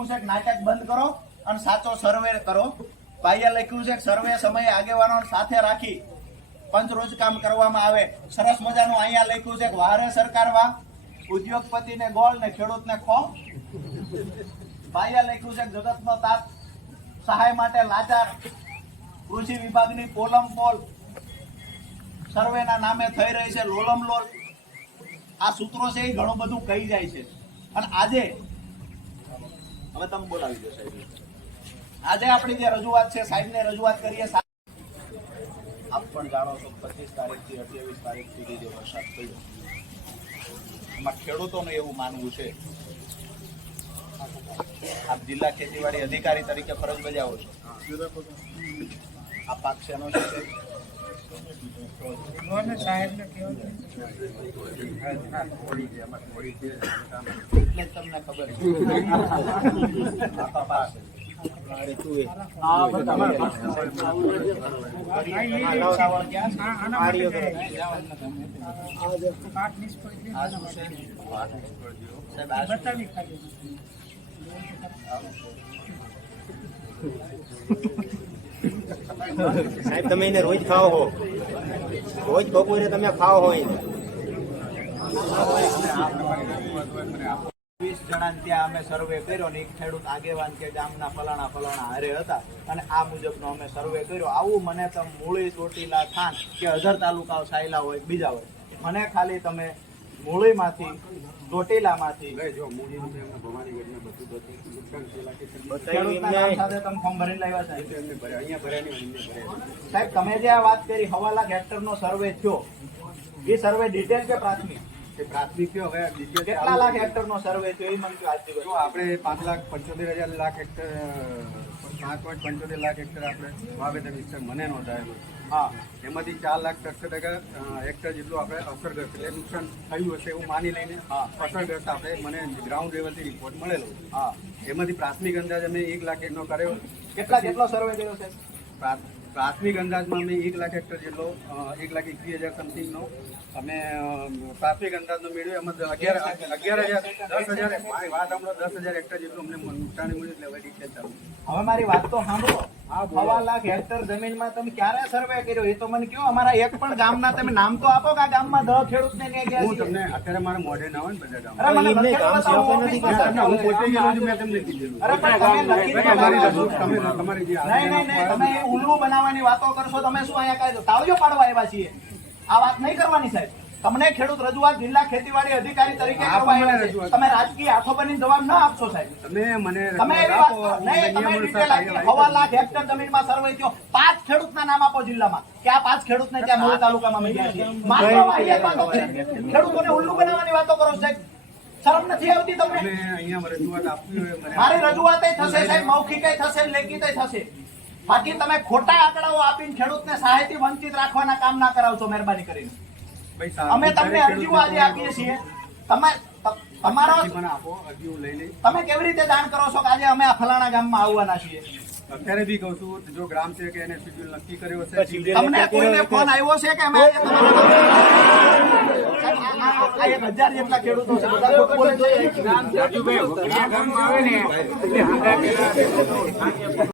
લખ્યું છે કે નાટક બંધ કરો અને સાચો સર્વે કરો. ભાઈએ લખ્યું છે કે સર્વે સમયે આગેવાનો સાથે રાખી પંચરોજ કામ કરવામાં આવે. સરસ મજાનું અહીંયા લખ્યું છે કે વારે સરકાર વાહ, ઉદ્યોગપતિને ગોળ ને ખેડૂતને ખો. ભાઈએ લખ્યું છે કે જગતનો તાત, સહાય માટે લાચાર, કૃષિ વિભાગની પોલમ પોલ, સર્વેના નામે થઈ રહી છે લોલમ લોલ. આ સૂત્રો છે એ ઘણું બધું કહી જાય છે. અને આજે હવે તમે બોલાવી દો સાહેબ. આજે આપણી જે રજૂઆત છે, સાહેબને રજૂઆત કરીએ. આપ પણ જાણો છો 25 તારીખથી 28 તારીખ સુધી જે વરસાદ થયો એમાં ખેડૂતોનું એવું માનવું છે, આપ જિલ્લા ખેતીવાડી અધિકારી તરીકે ફરજ બજાવો છો, આ પાક શેનો છે? એટલે તમને ખબર છે સાહેબ તમે એને રોજ ખાઓ હો, રોજ બપોરે તમે ખાઓ હો. 20 જણા ત્યાં અમે સર્વે કર્યો ને એક ખેડૂત આગેવાન કે ગામના ફલાણા હારે હતા અને આ મુજબનો અમે સર્વે કર્યો. આવું મને તમે મૂળી, ચોટીલા, થાન કે અધર તાલુકા સાયલા હોય બીજા હોય, મને ખાલી તમે મૂળીમાંથી, ચોટીલામાંથી ફોર્મ ભરીને લાવ્યા સાહેબ. તમે જે આ વાત કરી 1.25 લાખ હેક્ટરનો સર્વે થયો, એ સર્વે ડિટેલ કે પ્રાથમિક? પ્રાથમિક હવે કેટલા લાખ હેક્ટરનો સર્વે થયો એ મને જો આપણે 5,75,000 લાખ હેક્ટર 5.75 લાખ હેક્ટર આપણે વાવેતર વિસ્તાર મને નોંધાયેલો. હા, એમાંથી 4,67,000 હેક્ટર જેટલું આપણે અસરગ્રસ્ત એટલે નુકસાન થયું હશે એવું માની લઈને અસરગ્રસ્ત આપણે મને ગ્રાઉન્ડ લેવલથી રિપોર્ટ મળેલો. હા, એમાંથી પ્રાથમિક અંદાજ અમે 1 લાખ નો કર્યો. કેટલો સર્વે કર્યો છે? પ્રાથમિક અંદાજમાં અમે 1 લાખ હેક્ટર જેટલો 1,21,000 સમથિંગનો અમે પ્રાથમિક અંદાજનો મેળવ્યો. એમાં 11,000 મારી વાત હમણાં 10,000 હેક્ટર જેટલું અમને નુકસાની મળ્યું. એટલે હવે ચાલુ. હવે મારી વાત તો સાંભળો. 1.25 લાખ હેક્ટર જમીનમાં તમે ક્યારે સર્વે કર્યો એ તો મને કહો. અમારા એક પણ ગામના તમે નામ તો આપો કે આ ગામમાં 10 ખેડૂતને ન્યાય ગયા હું છે. તમને અત્યારે મારા મોઢે ના હોય ને બધા ગામ અરે મને લખેલું બતાવો, ઓફિસમાં સર્વે હું પોતે ગયેલો છું, મેં તમને કીધેલું. અરે પણ તમે લખીને બતાવો. તમારી જે નહીં, તમે એ ઉલ્લુ બનાવવાની વાતો કરશો. તમે શું અહીંયા કાયદો તાળીઓ પાડવા આવ્યા છીએ? આ વાત નહીં કરવાની સાહેબ. તમને ખેડૂત રજૂઆત જિલ્લા ખેતીવાડી અધિકારી તરીકે કરવા આવ્યા છે. તમે રાજકીય આંખો બની જવાબ ન આપશો સાહેબ. તમે મને તમે એવી વાત કરો. નહીં, તમે ડિટેલ આપી. 1.25 લાખ હેક્ટર જમીનમાં સર્વે થયો. 5 ખેડૂતના નામ આપો જિલ્લામાં કે આ 5 ખેડૂતને ત્યાં મૂળ તાલુકામાં મેં ગયા છે. માત્ર વાહિયાત વાતો છે. ખેડૂતોને ઉલ્લુ બનાવવાની વાતો કરો સાહેબ. શરમ નથી આવતી તમને? અહીંયા રજૂઆત આપવી હોય મને. મારી રજૂઆત થશે સાહેબ, મૌખિક થશે, લેખિત થશે. બાકી તમે ખોટા આંકડાઓ આપીને ખેડૂતને સહાયથી વંચિત રાખવાના કામ ના કરાવશો મહેરબાની કરીને. અમે તમને અરજીઓ આજે આપીએ છીએ. તમારો તમે કેવી રીતે જાણ કરો છો કે આજે અમે આ ફલાણા ગામમાં આવવાના છીએ? અત્યારે બી કહું છું, જો ગ્રામ છે કે એને શેડ્યુલ નક્કી કર્યો છે. તમને કોઈને ફોન આવ્યો છે કે અમે 1,000 જેટલા ખેડૂતો છે, બધા ખોટું બોલે છે.